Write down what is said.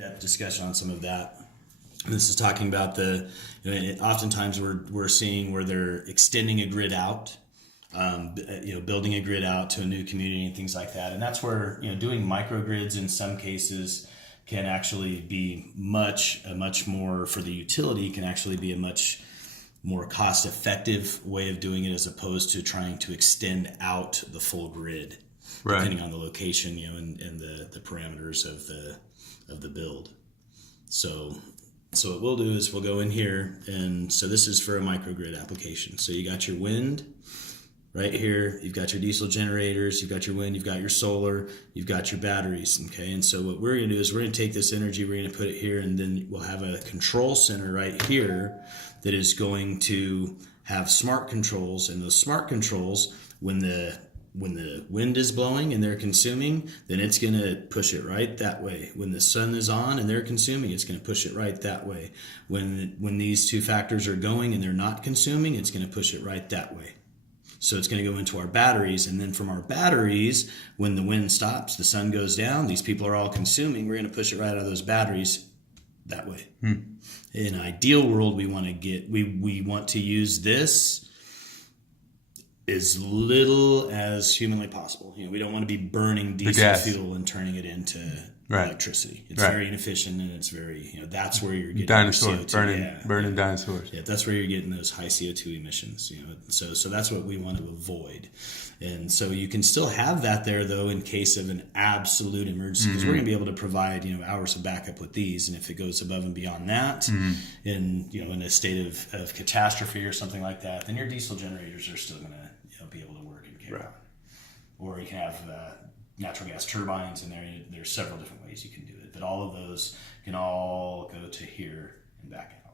depth discussion on some of that. This is talking about oftentimes we're seeing where they're extending a grid out, building a grid out to a new community and things like that. And that's where, doing microgrids in some cases can actually be much more for the utility, can actually be a much more cost-effective way of doing it as opposed to trying to extend out the full grid, right, depending on the location, and the parameters of the build. So what we'll do is we'll go in here, and so this is for a microgrid application. So you got your wind right here, you've got your diesel generators, you've got your wind, you've got your solar, you've got your batteries, okay? And so what we're going to do is we're going to take this energy, we're going to put it here, and then we'll have a control center right here that is going to have smart controls. And those smart controls, when the wind is blowing and they're consuming, then it's going to push it right that way. When the sun is on and they're consuming, it's going to push it right that way. When these two factors are going and they're not consuming, it's going to push it right that way. So it's going to go into our batteries, and then from our batteries, when the wind stops, the sun goes down, these people are all consuming, we're going to push it right out of those batteries that way. In an ideal world, we want to use this as little as humanly possible. We don't want to be burning diesel fuel and turning it into electricity. It's very inefficient, and it's very, that's where you're getting dinosaurs, CO2. burning dinosaurs. Yeah, that's where you're getting those high CO2 emissions. So that's what we want to avoid. And so you can still have that there, though, in case of an absolute emergency, because we're going to be able to provide, hours of backup with these. And if it goes above and beyond that, in a state of catastrophe or something like that, then your diesel generators are still going to be able to work and carry on. Or you can have natural gas turbines in there. There's several different ways you can do it, but all of those can all go to here and back out.